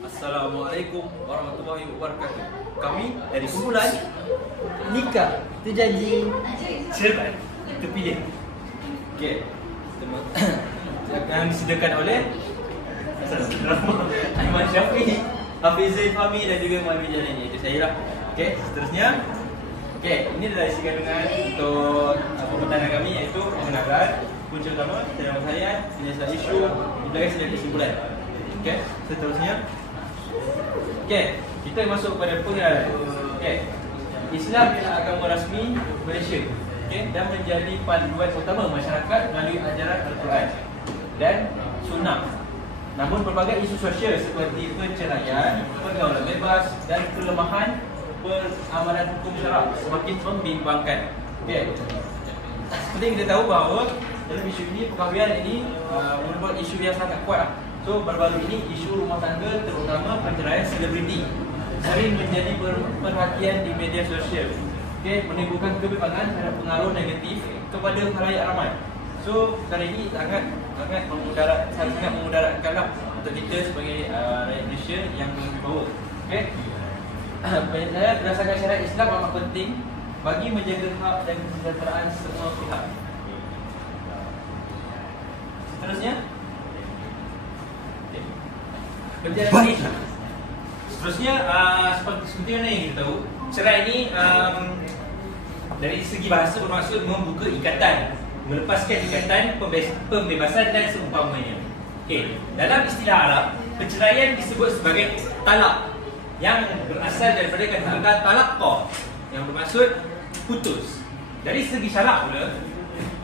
Assalamualaikum warahmatullahi wabarakatuh. Kami dari kumpulan Nikah tu janji Cerban Terpilih. Okey, akan disediakan oleh Aiman Syafiq, Hafiz Zain Fahmi dan juga Muhammad Jalani. Itu saya lah. Okey, seterusnya. Okey, ini adalah isi kandungan untuk pembentangan kami, iaitu pengenalan, punca utama, tema harian, penyelesaian isu, implikasi dan kesimpulan. Okey, seterusnya. Okey, kita masuk pada pengenalan. Okey, Islam ialah agama rasmi Malaysia. Okey, dan menjadi panduan utama masyarakat melalui ajaran Al-Quran dan Sunnah. Namun pelbagai isu sosial seperti perceraian, pergaulan bebas dan kelemahan peramalan hukum syarak semakin membimbangkan. Okey, seperti kita tahu bahawa dalam isu ini, perkahwinan ini merupakan isu yang sangat kuat. So, baru-baru ini isu rumah tangga, terutama perceraian selebriti, sering menjadi perhatian di media sosial. Okey, menimbulkan kebimbangan terhadap pengaruh negatif kepada khalayak ramai. So, perkara ini sangat memudaratkanlah untuk kita sebagai rakyat Malaysia yang berwibawa. Okey, saya berdasarkan syariat Islam amat penting bagi menjaga hak dan kesejahteraan semua pihak. Seterusnya, seterusnya seperti mana yang kita tahu, cerai ini dari segi bahasa bermaksud membuka ikatan, melepaskan ikatan, pembebasan dan seumpamanya. Okey, dalam istilah Arab, perceraian disebut sebagai talak yang berasal daripada kata talaqqa yang bermaksud putus. Dari segi syarak pula,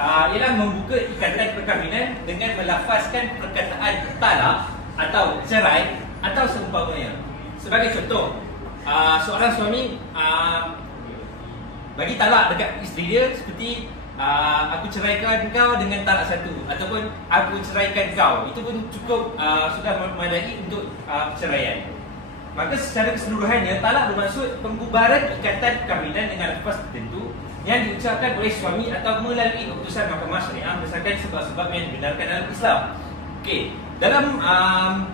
ialah membuka ikatan perkahwinan dengan melafazkan perkataan talak atau cerai atau seumpamanya. Sebagai contoh, seorang suami bagi talak dekat isteri dia seperti aku ceraikan kau dengan talak satu, ataupun aku ceraikan kau. Itu pun cukup sudah memadai untuk perceraian. Maka secara keseluruhannya, talak bermaksud pembubaran ikatan perkahwinan dengan lafaz tertentu yang diucapkan oleh suami atau melalui keputusan mahkamah syariah berdasarkan sebab-sebab yang dibenarkan dalam Islam. Okey, dalam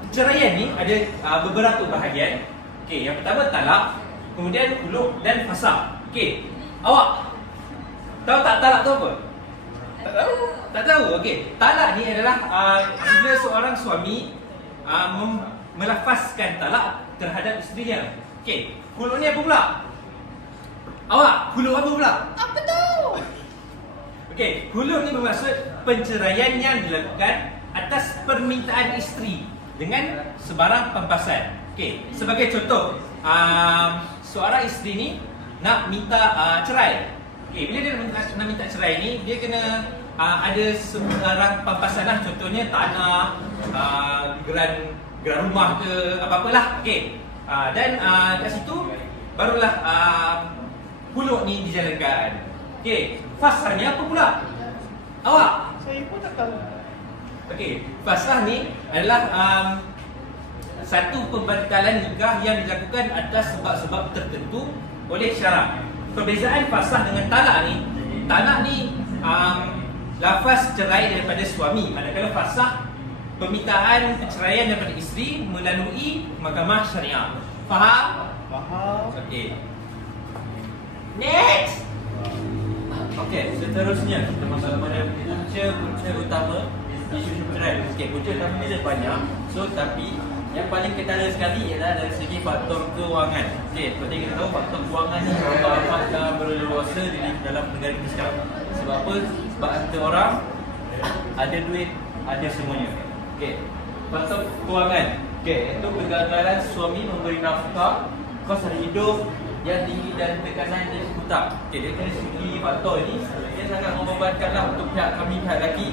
perceraian ni ada beberapa bahagian. Okey, yang pertama talak, kemudian khuluk dan fasakh. Okey, awak tahu tak talak tu apa? Tak tahu. Tak tahu. Okey, talak ni adalah bila seorang suami melafazkan talak terhadap isterinya. Okey, khuluk ni apa pula? Awak khuluk apa pula? apa tu? Okey, khuluk ni bermaksud penceraian yang dilakukan atas permintaan isteri dengan sebarang pampasan. Okey, sebagai contoh, seorang isteri ni nak minta cerai. Okey, bila dia nak minta cerai ni, dia kena ada sebarang pampasan lah. Contohnya tanah, geran rumah ke apa-apalah. Okey, dan kat situ barulah khuluk ni dijalankan. Okey, fasahnya apa pula? Awak? Saya pun tak tahu. Okey, fasah ni adalah satu pembatalan nikah yang dilakukan atas sebab-sebab tertentu oleh syarak. Perbezaan fasah dengan talak ni lafaz cerai daripada suami, manakala fasah permintaan perceraian daripada isteri melalui mahkamah syariah. Faham? Faham. Okey. Next. Okey, seterusnya kita masuk kepada punca utama isu perceraian. Okey, punca utama ni ada banyak. So, tapi yang paling ketara sekali ialah dari segi faktor kewangan. Okey, seperti kita tahu, faktor kewangan ni amat berleluasa di dalam negara kita sekarang. Sebab apa? Sebab kita orang ada duit, ada semuanya. Okey, faktor kewangan. Okey, itu kegagalan suami memberi nafkah, kos hidup yang tinggi dan tekanan dari hutang. Okey, dari segi faktor ini, dia sangat membebankanlah untuk pihak kami, pihak lelaki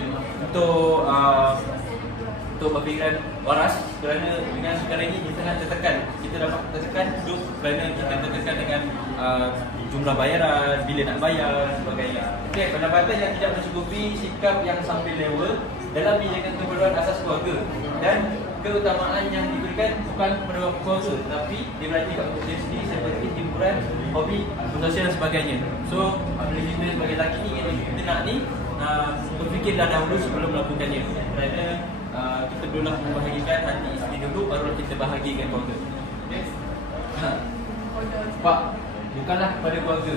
untuk berfikiran waras, kerana dengan sekarang ini kita sangat tertekan. Kita dapat tertekan hidup kerana kita tertekan dengan jumlah bayaran, bila nak bayar dan sebagainya. Okey, pendapatan yang tidak mencukupi, sikap yang sampai level dalam menjaga keperluan asas keluarga, dan keutamaan yang diberikan bukan kepada keluarga, tapi diperhatikan untuk diri sendiri seperti hiburan, hobi, sosial dan sebagainya. So, apabila kita sebagai lelaki ni, kita nak ni berfikirlah dahulu sebelum melakukannya, kerana kita perlulah membahagikan hati isteri dulu, baru kita bahagikan keluarga. Okay? Pak, bukanlah kepada keluarga,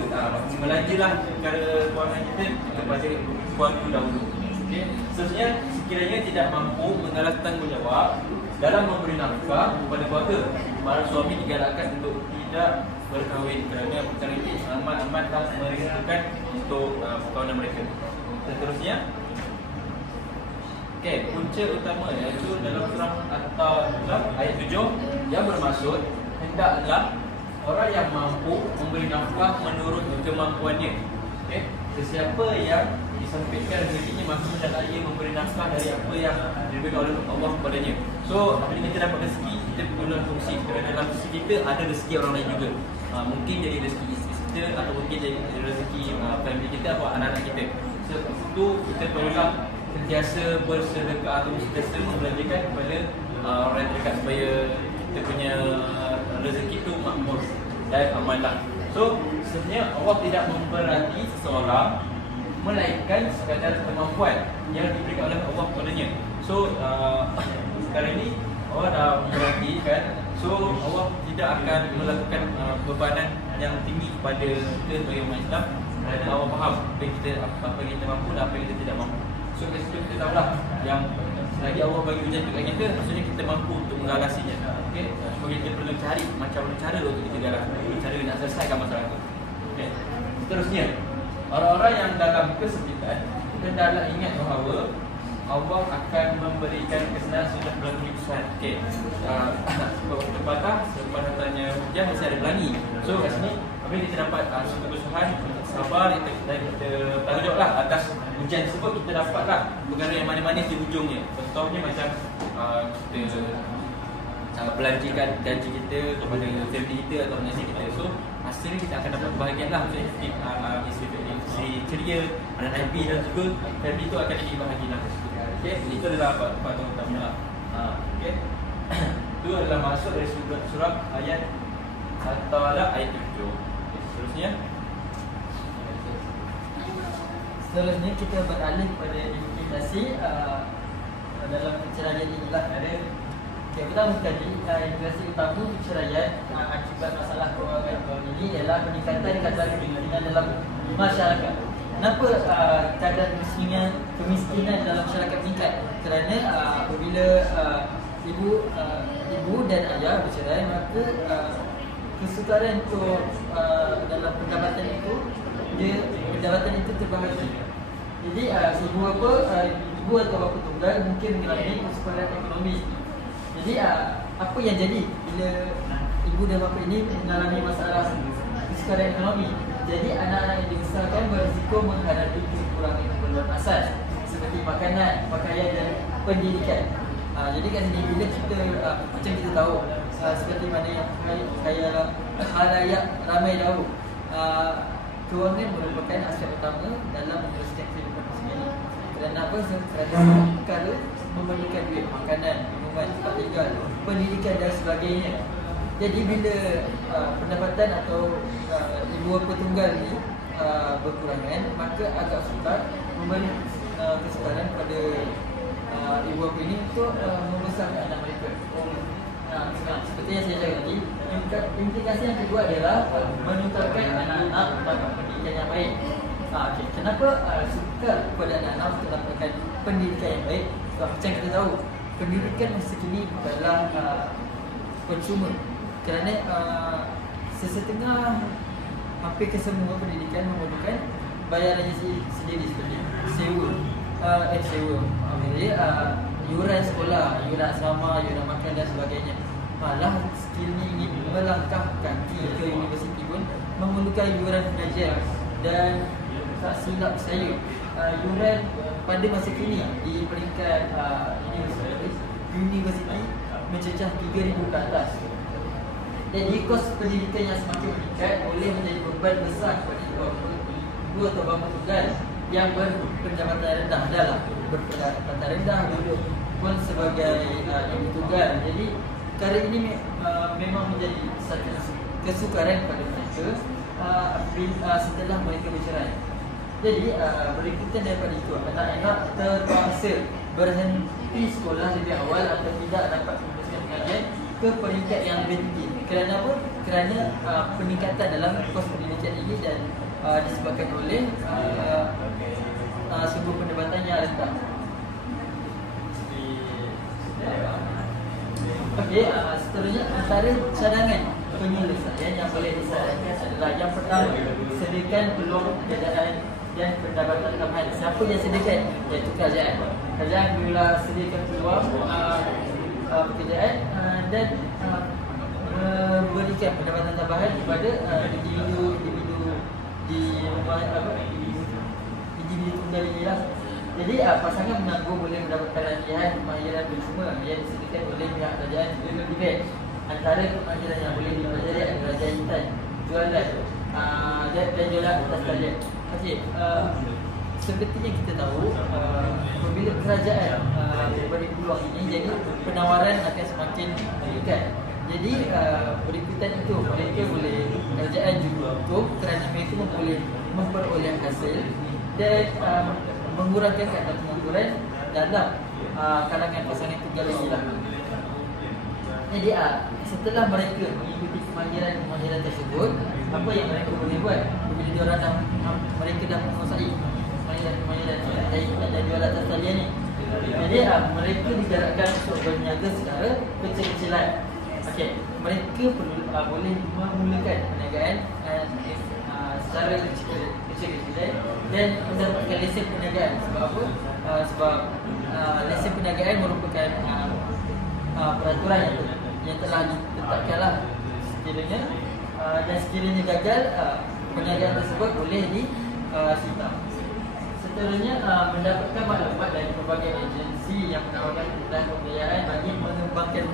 belajarlah perkara kewangan kita kepada keluarga dahulu. Okay? Seterusnya, sekiranya tidak mampu mengalas tanggungjawab dalam memberi nafkah kepada keluarga, para suami digalakkan untuk tidak berkahwin kerana perkara ini amat-amatlah merisaukan untuk perkawinan mereka. Seterusnya, okay, punca utama iaitu dalam surah At-Taubah ayat 7 yang bermaksud hendaklah orang yang mampu memberi nafkah menurut kemampuannya. Okay? Sesiapa yang disampaikan rezekinya maka hendaklah ia memberi nafkah dari apa yang diberikan oleh Allah kepadanya. So, apabila kita dapat rezeki, kita perlu fungsi kerana dalam rezeki kita ada rezeki orang lain juga. Mungkin jadi rezeki isteri kita atau mungkin jadi rezeki family kita atau anak-anak kita. So, itu kita perlulah sentiasa bersedekah atau sentiasa membelanjakan kepada orang yang dekat supaya kita punya rezeki itu makmur dan amanah. So, sebenarnya Allah tidak memberati seseorang melainkan sekadar kemampuan yang diberikan oleh Allah kepadanya. So, sekarang ini Allah dah memberati kan. So, Allah tidak akan melakukan bebanan yang tinggi kepada kita sebagai umat Islam kerana Allah faham apa yang kita mampu dan apa yang kita tidak mampu. So, kat situ kita tahulah yang selagi Allah bagi ujian dekat kita, maksudnya kita mampu untuk mengalasinya. Okay? Cuma kita perlu cari macam mana cara untuk kita galas, cara nak selesaikan masalah itu. Okay? Seterusnya, orang-orang yang dalam kesempitan, hendaklah ingat bahawa Allah akan memberikan kesenangan sudah berlaku di besar. Okay. Sebab kita patah, sebab datangnya hujan mesti ada pelangi. So kat sini, apabila kita dapat suatu kesusahan, sabar, kita tanggungjawablah atas hujan tersebut, kita dapatlah perkara yang manis-manis di hujungnya. Contohnya macam kita belanjakan gaji kita kepada family kita atau nasi kita. So hasilnya kita akan dapat kebahagiaan lah. Isteri ceria, anak happy dan juga family tu akan jadi bahagia. Okay, itu adalah part utama lah. Okay, itu adalah maksud dari surah ayat At-Taubah ayat 7. Okay, Seterusnya kita beralih pada implikasi dalam perceraian inilah ada. Okay, pertama sekali implikasi utama perceraian akibat masalah kewangan ini ialah peningkatan kadar kemiskinan dalam masyarakat. Kenapa kadar kemiskinan dalam masyarakat meningkat? Kerana apabila ibu dan ayah bercerai, maka kesukaran untuk dalam pendapatan itu terbahagi. Jadi ibu atau bapa tunggal mungkin mengalami kesukaran ekonomi. Jadi apa yang jadi bila ibu dan bapa ini mengalami masalah kesukaran ekonomi? Jadi anak-anak yang dibesarkan berisiko menghadapi kekurangan keperluan asas seperti makanan, pakaian dan pendidikan. Jadi kat sini bila kita macam kita tahu seperti mana yang khalayak ramai tahu, kewangan merupakan aspek utama dalam meneruskan kehidupan sendiri. Kerana apa? Kerana perkara memerlukan duit, makanan, minuman, tempat tinggal, pendidikan dan sebagainya. Jadi bila pendapatan atau ibu bapa tunggal ni berkurangan, maka agak sukar memberi kesukaran pada ibu bapa ini untuk membesarkan anak mereka. Seperti yang saya cakap tadi, implikasi yang kedua adalah menukarkan anak-anak mendapat pendidikan yang baik. Okay. Kenapa sukar kepada anak-anak untuk mendapatkan pendidikan yang baik? Macam kita tahu, pendidikan masa kini bukanlah percuma. Kerana sesetengah hampir kesemua pendidikan memerlukan bayarannya sendiri seperti sewa. Jadi yuran sekolah, yuran asrama, yuran makan dan sebagainya. Malah skill ni melangkah kaki ke universiti pun memerlukan yuran pengajian. Dan tak silap saya, yuran pada masa kini di peringkat universiti mencecah 3,000 ke atas. Jadi kos pendidikan yang semakin meningkat boleh menjadi beban besar kepada ibu atau bapa tunggal yang berpendapatan rendah. Adalah berpendapatan rendah duduk pun sebagai ibu tunggal. Jadi perkara ini memang menjadi satu kesukaran pada mereka setelah mereka bercerai. Jadi berikutan daripada itu, anak-anak terpaksa berhenti sekolah lebih awal atau tidak dapat meneruskan pengajian ke peringkat yang lebih tinggi. Kerana apa? Kerana peningkatan dalam kos pendidikan ini dan disebabkan oleh sumber pendapatan yang rendah. Okey, seterusnya antara cadangan penyelesaian yang boleh disarankan adalah yang pertama, sediakan peluang pekerjaan dan pendapatan tambahan. Siapa yang sediakan? Iaitu kerajaan. Kerajaan bila sediakan peluang pekerjaan dan memberikan pendapatan tambahan kepada individu di rumah individu tunggal ini lah. Jadi pasangan menganggur boleh mendapatkan latihan kemahiran bersama yang disediakan oleh pihak kerajaan juga. Antara kemahiran yang boleh dipelajari adalah jahitan, jualan dan jualan atas talian. Okey, seperti yang kita tahu, apabila kerajaan memberi peluang ini, jadi penawaran akan semakin meningkat. Jadi berikutan itu mereka boleh, kerajaan juga hukum kerana mereka boleh memperoleh hasil dan mengurangkan kadar pengangguran dalam kalangan pasangan tunggal ini lah. Jadi setelah mereka mengikuti kemahiran tersebut, apa yang mereka boleh buat bila mereka dah menguasai kemahiran dan jual atas talian ni. Jadi mereka digalakkan untuk berniaga secara kecil-kecilan. Okey, mereka boleh memulakan perniagaan secara kecil-kecilan dan mendapatkan lesen perniagaan. Sebab apa? Sebab lesen perniagaan merupakan peraturan yang telah ditetapkanlah sekiranya dan sekiranya gagal, perniagaan tersebut boleh disita. Seterusnya, mendapatkan maklumat dari berbagai agensi yang menawarkan kemudahan pembiayaan bagi mengembangkan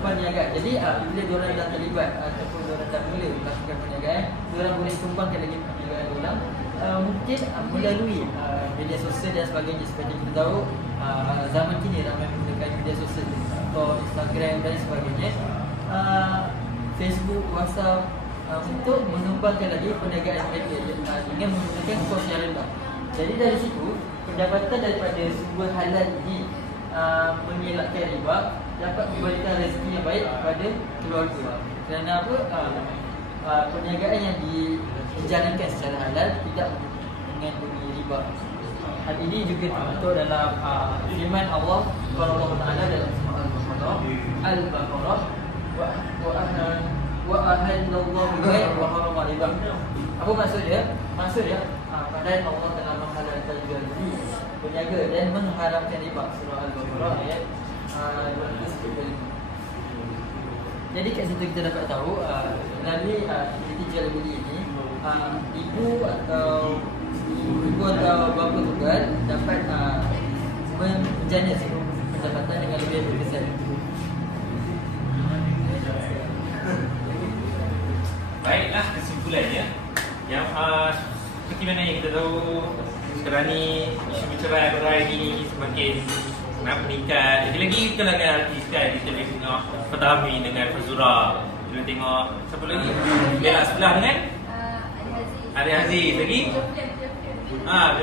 perniagaan. Jadi bila diorang dah terlibat ataupun diorang dah mula melakukan perniagaan, diorang boleh kembangkan lagi perniagaan diorang, mungkin melalui media sosial dan sebagainya. Seperti kita tahu, zaman kini ramai menggunakan media sosial atau Instagram dan sebagainya, Facebook, WhatsApp, untuk mengembangkan lagi perniagaan mereka dengan menggunakan kos yang rendah. Jadi dari situ, pendapatan daripada sumber halal ini mengelakkan riba dapat memberikan rezeki yang baik kepada keluarga. Kerana apa? Perniagaan yang dijalankan secara halal tidak mengandungi riba. Hal ini juga terbentuk dalam firman Allah Taala dalam surah Al-Baqarah, wa ahallallahu bai' wa harama riba. Apa maksud dia? Maksud dia padahal Allah telah menghalalkan jual beli, berniaga dan mengharamkan riba. Surah Al-Baqarah ayat 235. Jadi kat situ kita dapat tahu melalui aktiviti jual beli ini, ibu atau bapa tunggal dapat menjana pendapatan dengan lebih besar. Baiklah, kesimpulannya yang seperti mana yang kita tahu sekarang ni isu bercerai-berai ni semakin meningkat. Lagi-lagi kalangan artis kan, kita boleh tengok Fatahmi dengan Fazura, kita tengok siapa lagi? Bella sebelah dengan Ari Aziz lagi.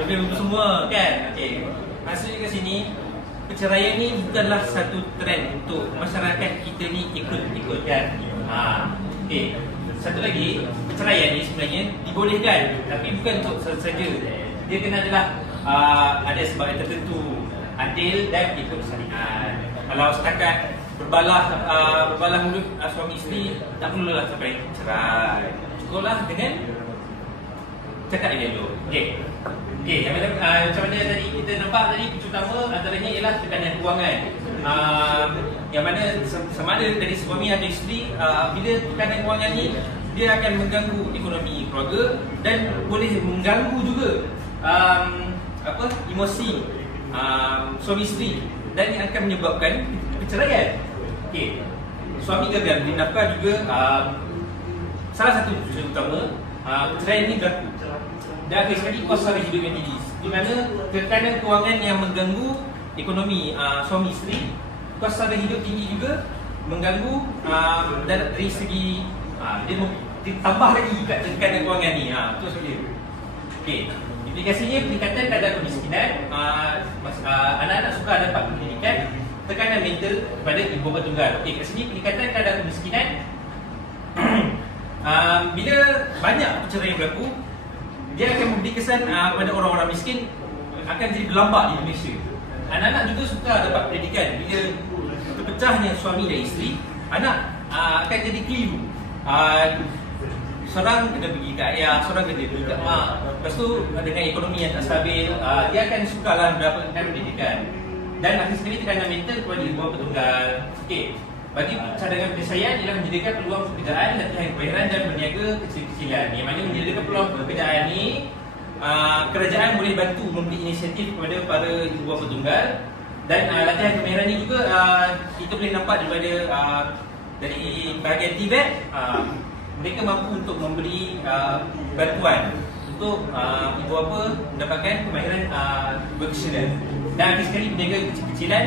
Film semua kan. Okey. Maksudnya kat sini perceraian ni bukanlah satu trend untuk masyarakat kita ni ikut-ikutkan. Okey. Satu lagi, perceraian ni sebenarnya dibolehkan, tapi bukan untuk saja. Dia kena adalah ada sebab yang tertentu, adil dan ikut syariat. Kalau setakat berbalah mulut suami isteri, tak perlulah sampai cerai. Cukuplah dengan cakap dia dulu. Okey. Macam mana tadi kita nampak tadi, punca utama antaranya ialah tekanan kewangan. Yang mana sama ada dari suami atau isteri, bila tekanan kewangan ni dia akan mengganggu ekonomi keluarga dan boleh mengganggu juga emosi suami isteri, dan yang akan menyebabkan perceraian. Okey. Suami gagal beri nafkah juga salah satu punca utama perceraian ni berlaku. Dan akhir sekali kos sara hidup yang tinggi, di mana tekanan kewangan yang mengganggu ekonomi suami isteri, kos sara hidup tinggi juga mengganggu dari segi dia tambah lagi kat tekanan kewangan ni. Terus dia. Okey. Implikasinya peningkatan kadar kemiskinan, anak-anak sukar dapat pendidikan, tekanan mental kepada ibu bapa tunggal. Okey, kat sini peningkatan kadar kemiskinan. Bila banyak perceraian berlaku, dia akan memberi kesan kepada orang-orang miskin akan jadi berlambak di Malaysia. Anak-anak juga suka dapat pendidikan. Bila terpecahnya suami dan isteri, anak akan jadi keliru. Seorang kena pergi ke ayah, seorang kena pergi ke mak. Lepas tu dengan ekonomi yang tak stabil, dia akan sukarlah mendapatkan pendidikan. Dan akhir sekali tekanan mental kepada ibu bapa tunggal. Okey, bagi cadangan penyelesaian ialah menyediakan peluang pekerjaan, latihan kebayaran dan berniaga kecil-kecilan. Yang mana menyediakan peluang pekerjaan ni, kerajaan boleh bantu memberi inisiatif kepada para ibu bapa tunggal. Dan latihan kebayaran ni juga kita boleh nampak daripada dari bahagian TVET, mereka mampu untuk memberi bantuan untuk ibu bapa mendapatkan kemahiran berkesudahan. Dan akhir sekali berniaga kecil-kecilan,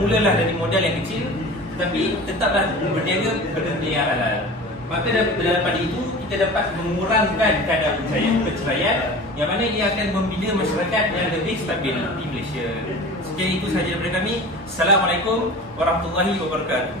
mulalah dari modal yang kecil tetapi tetaplah berniaga benda yang halal. Maka dalam pada itu kita dapat mengurangkan kadar perceraian yang mana ia akan membina masyarakat yang lebih stabil di Malaysia. Sekian itu sahaja daripada kami. Assalamualaikum warahmatullahi wabarakatuh.